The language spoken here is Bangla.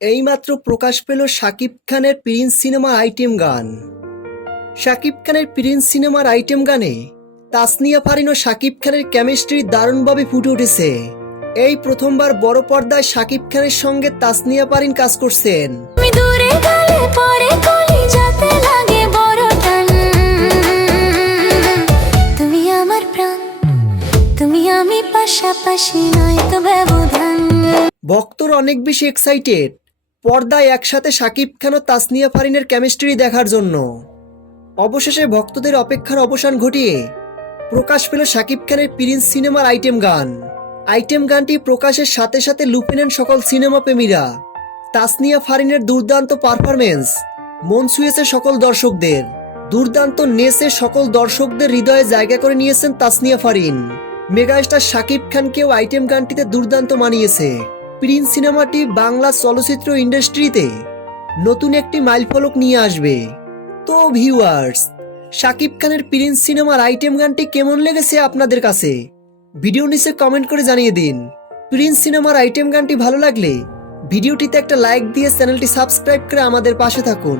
এইমাত্র প্রকাশ পেল শাকিব খানের প্রিন্স সিনেমার আইটেম গান। শাকিব খানের প্রিন্স সিনেমার আইটেম গানে তাসনিয়া ফারিন ও শাকিব খানের কেমিস্ট্রি দারুণভাবে ফুটে উঠেছে। এই প্রথমবার বড় পর্দায় শাকিব খানের সঙ্গে তাসনিয়া ফারিন কাজ করছেন। আমি দূরে গেলে পরে কলিজাতে লাগে বড় টান। তুমি আমার প্রাণ, তুমি আমি পাশাপাশি নয়তো ব্যবধান। ভক্তরা অনেক বেশি এক্সাইটেড পর্দায় একসাথে শাকিব খান ও তাসনিয়া ফারিনের কেমিস্ট্রি দেখার জন্য। অবশেষে ভক্তদের অপেক্ষার অবসান ঘটিয়ে প্রকাশ পেল শাকিব খানের প্রিন্স সিনেমার আইটেম গান। আইটেম গানটি প্রকাশের সাথে সাথে লুপে নেন সকল সিনেমা প্রেমীরা। তাসনিয়া ফারিনের দুর্দান্ত পারফরমেন্স মন ছুঁয়েছে সকল দর্শকদের। দুর্দান্ত নেচে সকল দর্শকদের হৃদয়ে জায়গা করে নিয়েছেন তাসনিয়া ফারিন। মেগাস্টার শাকিব খানকেও আইটেম গানটিতে দুর্দান্ত মানিয়েছে। প্রিন্স সিনেমাটি বাংলা চলচ্চিত্র ইন্ডাস্ট্রিতে নতুন একটি মাইলফলক নিয়ে আসবে। তো ভিউয়ার্স, শাকিব খানের প্রিন্স সিনেমার আইটেম গানটি কেমন লেগেছে আপনাদের কাছে? ভিডিও নিচে কমেন্ট করে জানিয়ে দিন। প্রিন্স সিনেমার আইটেম গানটি ভালো লাগলে ভিডিওটিতে একটা লাইক দিয়ে চ্যানেলটি সাবস্ক্রাইব করে আমাদের পাশে থাকুন।